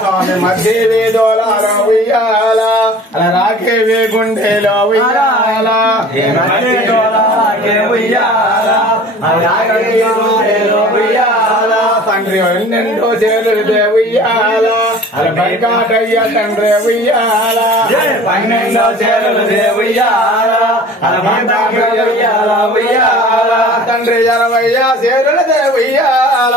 స్వామి మధ్యవే దోలాల ఉయ్యాల అలా రాకేవే గుండెలో ఉయ్యాల తండ్రి ఎన్నెండో చేరుదే ఉయ్యాల అలా బైకాటయ్య తండ్రి ఉయ్యాల పన్నెండో చేరుదే ఉయ్యాల అలా బైకాటయ్యాల ఉయ్యాల తండ్రి 60 చేరుదే ఉయ్యాల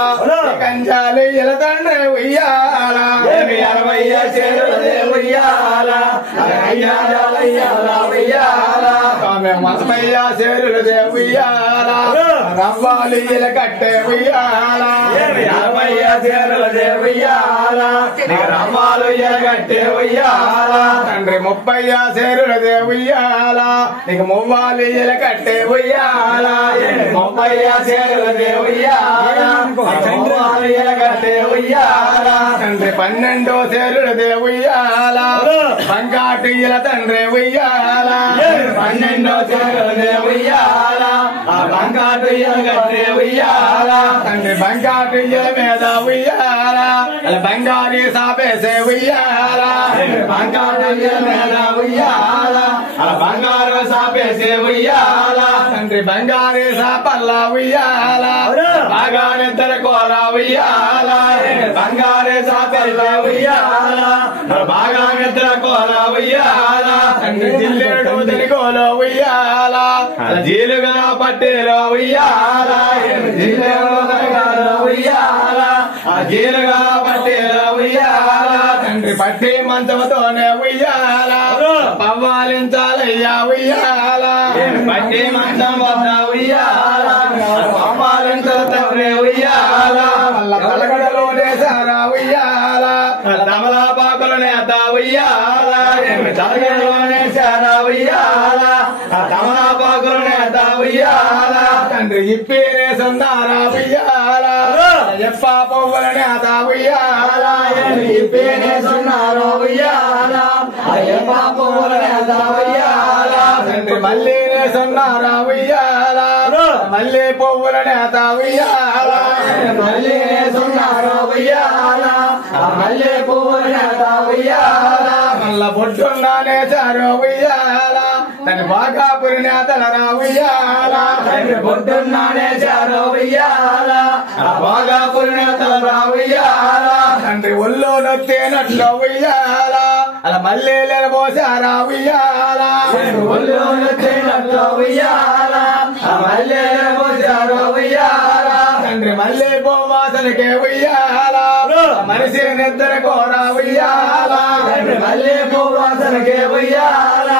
కంచాలి ఇలా తండ్రి ఉయ్యాల 60 చేరుదే ఉయ్యాల స్వామి 30 చేరుదే ఉయ్యాల రవ్వాలి ఇలా కట్టే ఉయ్యాల 50 చేరుదే ఉయ్యాల రవ్వాలు ఇలా కట్టే ఉయ్యాల తండ్రి 30 చేరుదే ఉయ్యాల నీకు మువ్వాలి ఇలా కట్టే ఉయ్యాల 30 చేరుదే ఉయ్యాల కట్టే ఉయ్యాల తండ్రి 12 చేరుదే ఉయ్యాల బంగాటు ఇలా తండ్రి ఉయ్యాల 12 చేరుదే ఉయ్యాల బంగాటు ఇలా కట్టే ఉయ్యాల తండ్రి బంగాటు ఇలా మీద ఉయ్యాల బంగారీ సాపేసే ఉయ్యాల బంగాటు ఇలా మీద ఉయ్యాల బంగారు సాపేసే ఉయ్యాల తండ్రి బంగారీ సాపల్ల ఉయ్యాల బాగా నిద్ర కోర ఉయ్యాల బంగారే సాపల్ల ఉయ్యాల బాగా నిద్ర కోర ఉయ్యాల తండ్రి జిల్లేడు దనికోలో ఉయ్యాల జీలుగా పట్టేలో ఉయ్యాల జిల్లేడు దనికోలో ఉయ్యాల జీలుగా పట్టేలో ఉయ్యాల తండ్రి పట్టి మంచంతోనే ఉయ్యాల పవ్వాలించాలయ్యా ఉయ్యాల పట్టి మంచం వద్ద ఉయ్యాల పవ్వాలించే ఉయ్యాల తలగడలోనే సారా ఉయ్యాల తమలాపాకులు నేత ఉయ్యాల తలగడలోనే సారా ఉయ్యాల తమలాపాకులు నేత ఉయ్యాల తండ్రి ఇప్పేనే సున్నారా ఉయ్యాల ఎప్ప పువ్వుల నేత ఉయ్యాల ఇప్పేనే సున్నారా ఉయ్యాల ఎప్ప పువ్వుల నేత ఉయ్యాల తండ్రి మల్లినే సున్నారా ఉయ్యాల మల్లె పువ్వుల నేత ఉయ్యాల మల్లినే సున్నారా ఉయ్యాల మల్లె పువ్వుల నేత ఉయ్యాల మల్ల బొడ్డున్నానే చారో ఉయ్యాల తన బాగాపురి నేతలరా ఉయ్యాల బొడ్డున్నానే చారో ఉయ్యాల బాగాపురి నేతలరా ఉయ్యాల తండ్రి ఒళ్ళో నొత్తేనట్లు ఉయ్యాల అలా మల్లెల పోసారా ఉయ్యాల ఒళ్ళో నొత్తేనట్లు ఉయ్యాల మల్లెల పోసారా ఉయ్యాల తండ్రి మల్లె పోవాసనకే ఉయ్యాల మనిషి నిద్ర కోరా ఉయ్యాల మల్లె పోవాసనకే ఉయ్యాల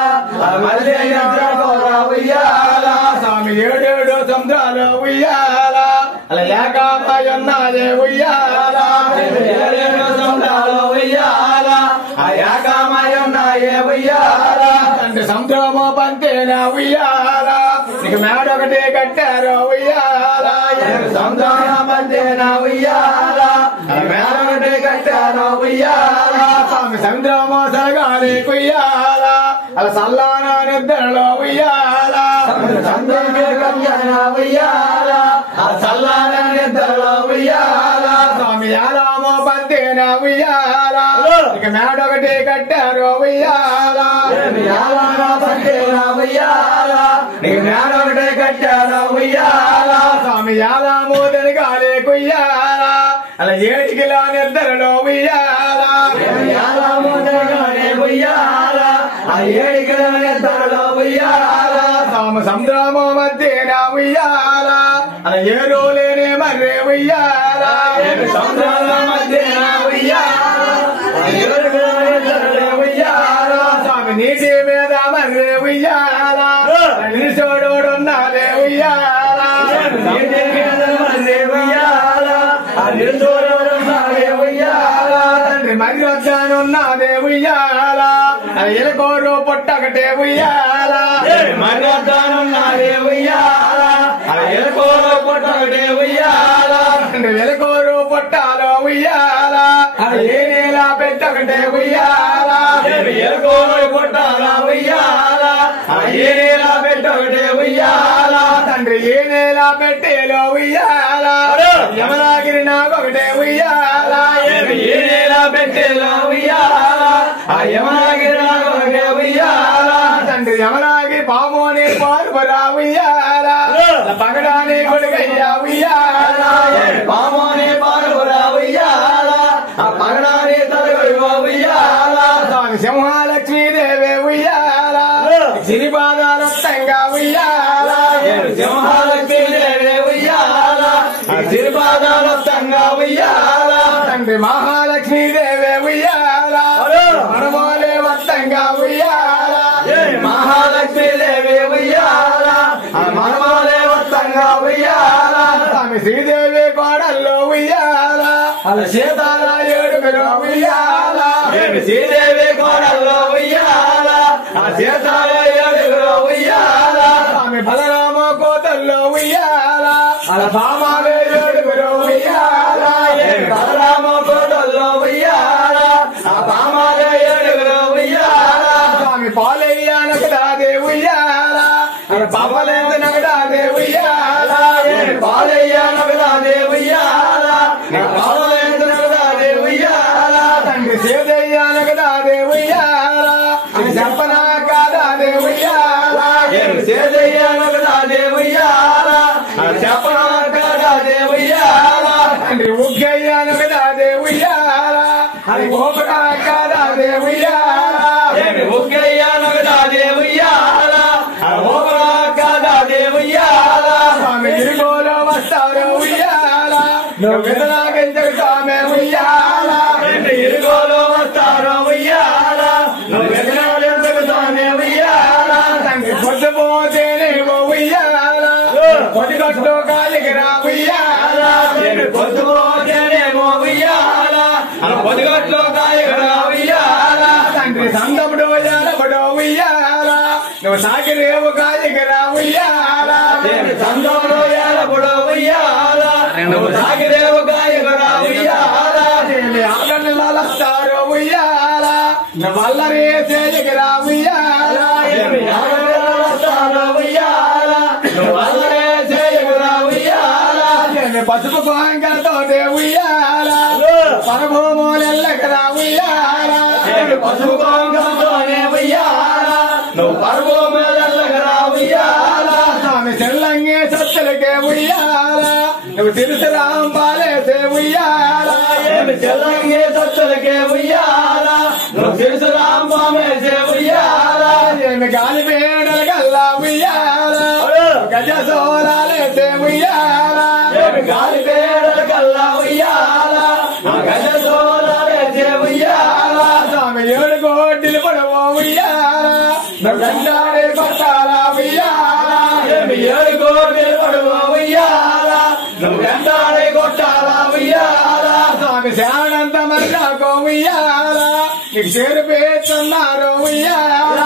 మల్లె నిద్ర కోరా ఉయ్యాల స్వామి 7 సముద్రాలు ఉయ్యాల అలా ఏకామయున్నాదే ఉయ్యాల 7 సముద్రాలు ఉయ్యాల ఏకామయున్నాయే ఉయ్యాల తండ్రి సముద్రము పంతేనా ఉయ్యాల నీకు మేడొకటి కట్టారు ఉయ్యాల సముద్రం పంతేనా ఉయ్యాల మేడొకటి కట్టారు ఉయ్యాల స్వామి సముద్రము సరగాలి ఉయ్యాల అలా సల్లానా నిద్రలో ఉయ్యాల ఉయ్యాల సల్లానా నిద్రలో ఉయ్యాల స్వామి యాలామో పంతేనా ఉయ్యాల ఇక మేడొకటి కట్టారు ఉయ్యాల పంతేనా ఉయ్యాల నీకు మేడొకటి కట్టారు ఉయ్యాల స్వామి యాలామో తిరగాలి ఉయ్యాల అలా 7 కిలో నిద్రలో ఉయ్యాల యాలామో తిరగాలి ఉయ్యాల 7 కిలో నిద్రలో ఉయ్యాల స్వామి సముద్రము మధ్యన ఉయ్యాల అలా 7 లేని మర్రే ఉయ్యాల సముద్రాల మధ్యన ఉయ్యాల 7 ఉయ్యాల స్వామి నీటి మీద మర్రే ఉయ్యాల నిలిచోడున్నాదే ఉయ్యాల నీటి మీద మర్రే ఉయ్యాల నిలిచోడున్నాదే ఉయ్యాల తండ్రి మరి వద్దనున్నాదే ఉయ్యాల ఎలుకోరు పొట్టకటే ఉయ్యాల మరి వద్దనున్నాదే ఉయ్యాల ఎలుకోరు పొట్టకటే ఉయ్యాల ఎలుకోరు పొట్టాలో ఉయ్యాల ఏ నేల పెట్టకటే ఉయ్యాల ఎలుకోరు పొట్టాల ఉయ్యాల ఏ నేల పెట్టకటే ఉయ్యాల తండ్రి ఏ నేల పెట్టేలో ఉయ్యాల యమనాగిరి నాకొకటే ఉయ్యాల పెట్టేలా ఉయ్యాల ఆ యమనాగిరి నాకొకటే ఉయ్యాల తండ్రి యమనాగిరి పామోని పార్వరా ఉయ్యాల పగడాని కొడుకయ్యా ఉయ్యాల పామోని పార్వరా ఉయ్యాల ఆ పగడాని తలగొడుగో ఉయ్యాల స్వామి సింహాలక్ష్మీదేవి ఉయ్యాల సిరిపాదాలొత్తంగా ఉయ్యాల సింహాలక్ష్మీదేవి ఉయ్యాల సిరిపాదాలొత్తంగా ఉయ్యాల తండ్రి మహాలక్ష్మీదేవి ఉయ్యాల మనమోలే వత్తంగా ఉయ్యాల మహాలక్ష్మీదేవి ఉయ్యాల మనమోలే వత్తంగా ఉయ్యాల స్వామి శ్రీదేవి కోడల్లో ఉయ్యాల అలా సీతాల ఏడుగులో ఉయ్యాల శ్రీదేవి కోడల్లో ఉయ్యాల ఆ సీతాల ఏడుగులో ఉయ్యాల స్వామి బలరామ కోతల్లో ఉయ్యాల అలా బామాలే ఏడుగులో ఉయ్యాల బలరామ కోతల్లో ఉయ్యాల ఆ బామాలే ఏడుగులో ఉయ్యాల స్వామి పాలయ్య నగడాదే ఉయ్యాల పాపలేందు నగడాదే ఉయ్యాల పాలయ్య నగడాదే ఉయ్యాల పాపలేందు నగడాదే ఉయ్యాల తండ్రి సేదయ్య నగడాదే ఉయ్యాల చెప్పనా కాదాదే ఉయ్యాల సేదయ్య నగడాదే ఉయ్యాల చెప్పనా కాదాదే ఉయ్యాల తండ్రి ఉగ్గయ్య నగడాదే ఉయ్యాల అది గోపడా కాదాదే ఉయ్యాల ఉగ్గయ్య నగడాదే ఉయ్యాల గోపడా కాదాదే ఉయ్యాల స్వామి ఇరుగోలో వస్తాడు ఉయ్యాల నువ్వు విధనాగంజకు స్వామి ఉయ్యాల ఇరుగోలో వస్తాడు ఉయ్యాల నువ్వు విధనాగంజకు స్వామి ఉయ్యాల తండ్రి పొద్దుపోతేనేమో ఉయ్యాల పొదిగొట్టు కాలికి రా ఉయ్యాల పొద్దుపోతేనేమో ఉయ్యాల పొదిగొట్లు కాలికి రా ఉయ్యాల తండ్రి సందముడు ఎలబడో ఉయ్యాల నువ్వు సాగిరేవు కాలికి రా ఉయ్యాల సందముడు ఎలబడో ఉయ్యాల నువ్వు సాగిరేవు కాలికి రా ఉయ్యాల ఆగనిస్తారో ఉయ్యాల నువ్వు అల్లరే చేలికి రా ఉయ్యాల ఉయ్యాల నువ్వు అల్లరే చేలికి రా ఉయ్యాల పసుపు కోంకలతోటే ఉయ్యాల పరభూములెల్లకి రా ఉయ్యాల పసుపు కోంకలతోనే ఉయ్యాల నువ్వు పరభూములెల్లకి రా ఉయ్యాల స్వామి చెల్లంగే సత్తులకే ఉయ్యాల నువ్వు తిరుసరాం పాలేసే ఉయ్యాల చెల్లంగే సత్తులకే ఉయ్యాల నువ్వు తిరుసరాం పాలేసే ఉయ్యాల గాలి వేడల గల్లా ఉయ్యాల గజ సోలాలేసే ఉయ్యాల గాలి వేడల గల్లా ఉయ్యాల గజ సోలాలేసే ఉయ్యాల స్వామి ఏడు కోటిలు పడవో ఉయ్యాల గండాడే కొట్టాల ఉయ్యాల ఏడు కోటిలు పడవో ఉయ్యాల నువ్వు గండాడే కొట్టాల ఉయ్యాల స్వామి శానంత మర్యాకో ఉయ్యాల నీకు చేరు పేర్చున్నారు ఉయ్యాల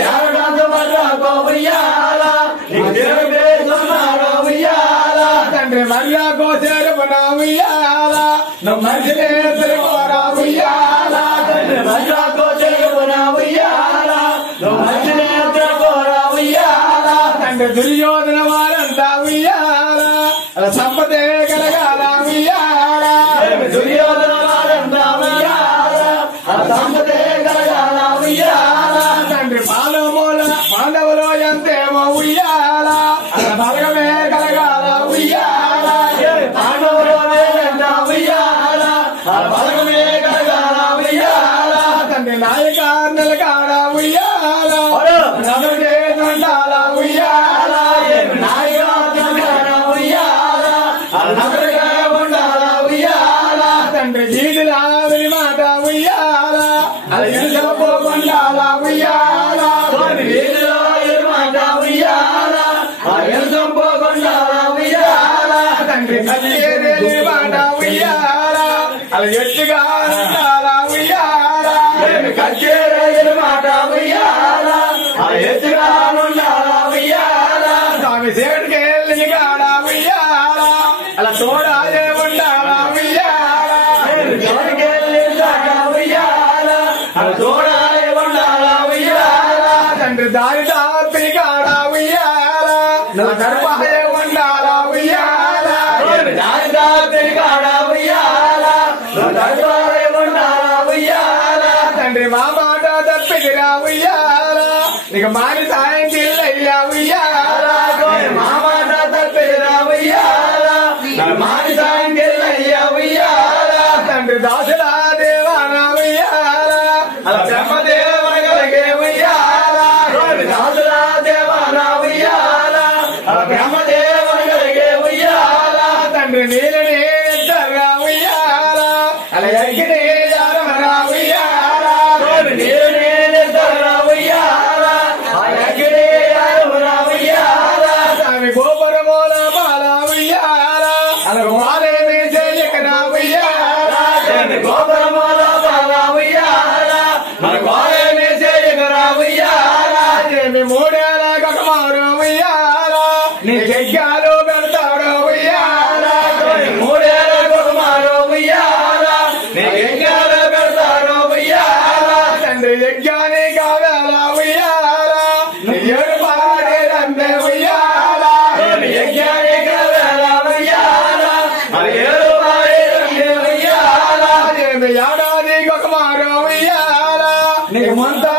శానంత మర్యాకో ఉయ్యాల నీకు చేరు పేర్చున్నారు ఉయ్యాల తండ్రి మర్యాకో చేరుకున్నా ఉయ్యాల నువ్వు మంచినే తిరుగురా ఉయ్యాల తండ్రి మర్యాకో చేరుకున్నా ఉయ్యాల నువ్వు మంచినే తిరుగురా ఉయ్యాల తండ్రి దుర్యోధన వారంతా ఉయ్యాల అలా సంపదే కలగాల ఉయ్యాల దుర్యోధన వారంతా ఉయ్యాల అలా సంపదే కలగాల ఉయ్యాల తండ్రి పాండవులు ఎంతేమో ఉయ్యాల అలా బలగమే కలగాల ఉయ్యాల పాండవులు ఎంత ఉయ్యాల అలా బలగమే కలగాల ఉయ్యాల తండ్రి నాయకార్నెల కాడ ఉయ్యాల నలుగే ఉండాల ఉయ్యాల నాయకార్నెల ఉయ్యాల నలుగే ఉండాల ఉయ్యాల తండ్రి జీడిలా మాట ఉయ్యాల అలా ఎంతపోకుండాల ఉయ్యాల జీడిలో మాట ఉయ్యాల ఎంతపోకుండాల ఉయ్యాల తండ్రి కచేరి మాట ఉయ్యాల అలా ఎట్టుగా ఉండాల ఉయ్యాల కచేరి మాట ఉయ్యాల ఎట్టుగా ఉండాల ఉయ్యాల స్వామి సేటుకి వెళ్ళి కాడ ఉయ్యాల అలా తోడాలే ఉండాల ఉయ్యాల ఉయ్యాల అలా తోడాలే ఉండాల ఉయ్యాల తండ్రి దారి దాపిని కాడ ఉయ్యాల నా గర్భాలే ఉండాల ఉయ్యాల దారి నీకు మాని సాయం గిల్లయ్యా ఉయ్యాలా మామాట తప్పిరా ఉయ్యాలా మాని సాయం గిల్లయ్యా ఉయ్యాలా తండ్రి దాసులా దేవానా ఉయ్యాలా అలా బ్రహ్మదేవుని కలిగే ఉయ్యాలా దాసులా దేవానా ఉయ్యాలా అలా బ్రహ్మదేవుని కలిగే ఉయ్యాలా తండ్రి నీళ్ళని ఎద్దరా ఉయ్యాలా అలా ఎగిరి జారమరా ఉయ్యాలా నీళ్ళని ఎద్దరా ఉయ్యాలా ఎగిరి జారమరా ఉయ్యాలా స్వామి గోపురమూల బాల ఉయ్యాలా అలా మాలేమి చేయకరా ఉయ్యాలా గోపురమూల బాల ఉయ్యాలా మన గోలేమి చేయకరా ఉయ్యాలా ఏమి మూడేళ్ళ గొడమారు ఉయ్యాలా నీ జగ్గాలు పెడతాడు ఉయ్యాలా మూడేళ్ళ గొడమారు ఉయ్యాలా నీ జగ్గాలు పెడతాడు ఉయ్యాలా తండ్రి యజ్ఞాని కావాలా ఉయ్యాలా నీ ఏడు పాడే రంబే ఉయ్యాలా యజ్ఞాని కావాలా ఉయ్యాలా మరి ఏడు పాడే రంబే ఉయ్యాలా ఏమి ఏడాది గొడమారు ఉయ్యాలా నీకు మంతా